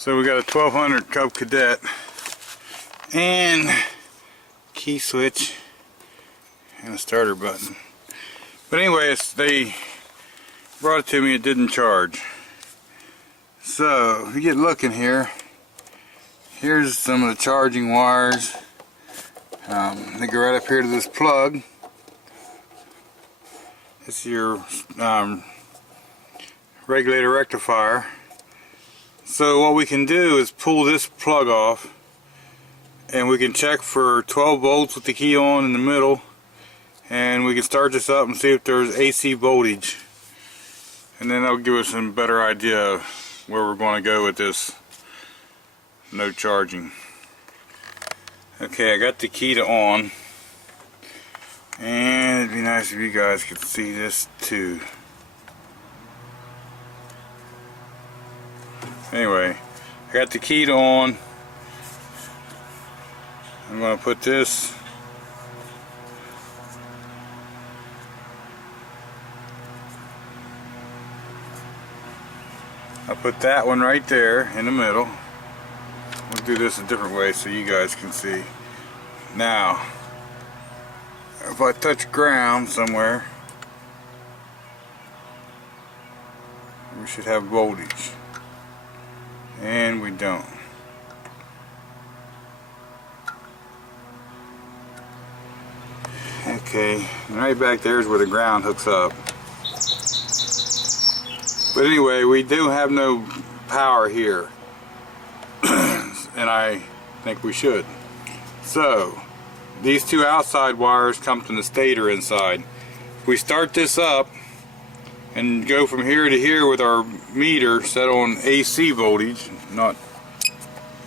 So we got a 1200 Cub Cadet and key switch and a starter button. But anyway, they brought it to me, it didn't charge. So if you get looking here, here's some of the charging wires. They go right up here to this plug. This is your regulator rectifier. So what we can do is pull this plug off and we can check for 12 volts with the key on in the middle, and we can start this up and see if there's AC voltage, and then that'll give us a better idea of where we're going to go with this no charging. Okay, I got the key to on, and it'd be nice if you guys could see this too. Anyway, I got the key to on. I'm going to put this I'll put that one right there in the middle. We'll do this a different way so you guys can see. Now, if I touch ground somewhere, we should have voltage. And we don't. Okay, and right back there is where the ground hooks up. But anyway, we do have no power here. And I think we should. So, these two outside wires come from the stator inside. If we start this up and go from here to here with our meter set on AC voltage, not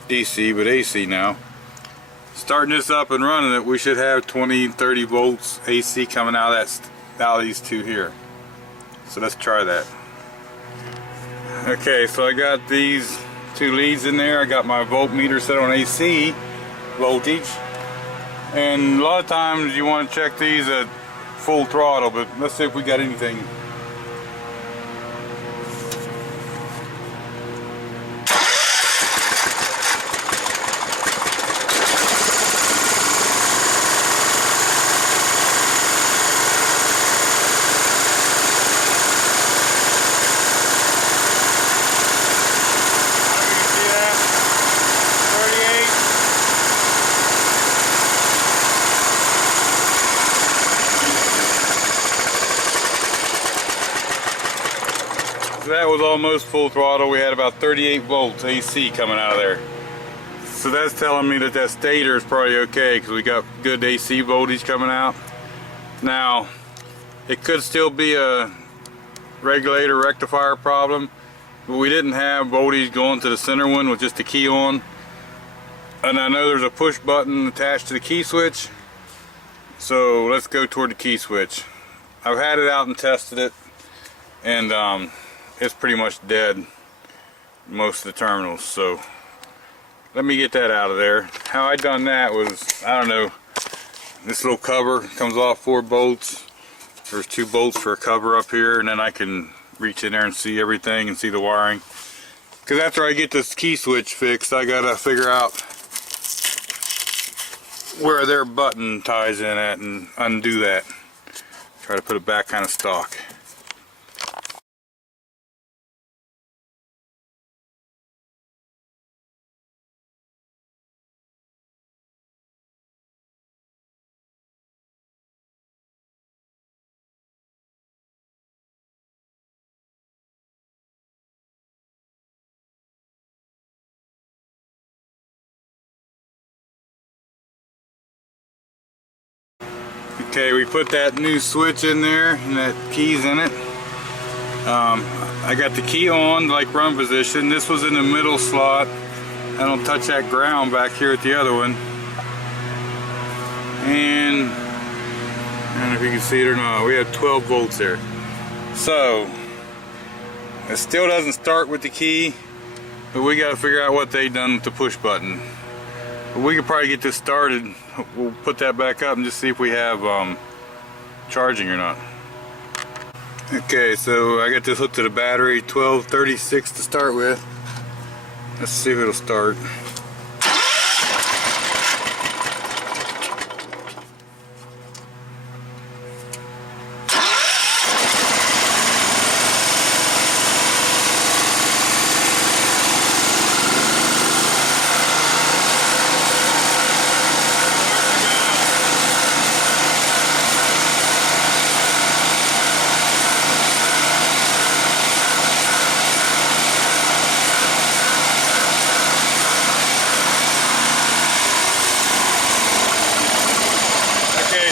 DC but AC now, starting this up and running it, we should have 20-30 volts AC coming out of these two here. So let's try that. Okay, so I got these two leads in there. I got my voltmeter set on AC voltage, and a lot of times you want to check these at full throttle, but let's see if we got anything. That was almost full throttle. We had about 38 volts AC coming out of there. So that's telling me that that stator is probably okay because we got good AC voltage coming out. Now, it could still be a regulator rectifier problem, but we didn't have voltage going to the center one with just the key on. And I know there's a push button attached to the key switch. So let's go toward the key switch. I've had it out and tested it, and it's pretty much dead, most of the terminals. So let me get that out of there. How I done that was, I don't know, this little cover comes off 4 bolts. There's 2 bolts for a cover up here, and then I can reach in there and see everything and see the wiring. Because after I get this key switch fixed, I gotta figure out where their button ties in at and undo that. Try to put it back kind of stock. Okay, we put that new switch in there and that key's in it. I got the key on, like run position. This was in the middle slot. I don't touch that ground back here at the other one. And I don't know if you can see it or not. We have 12 volts there. So it still doesn't start with the key, but we got to figure out what they done with the push button. But we could probably get this started. We'll put that back up and just see if we have charging or not. Okay, so I got this hooked to the battery, 1236 to start with. Let's see if it'll start.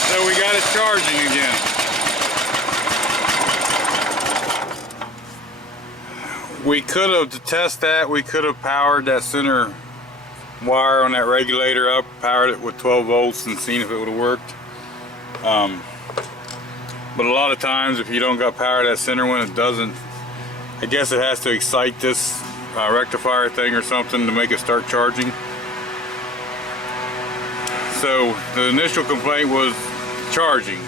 So we got it charging again. We could have, to test that, we could have powered that center wire on that regulator up, powered it with 12 volts and seen if it would have worked. But a lot of times if you don't got power to that center one, it doesn't. I guess it has to excite this rectifier thing or something to make it start charging. So the initial complaint was charging,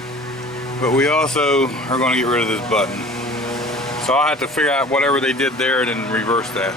but we also are going to get rid of this button. So I'll have to figure out whatever they did there and then reverse that.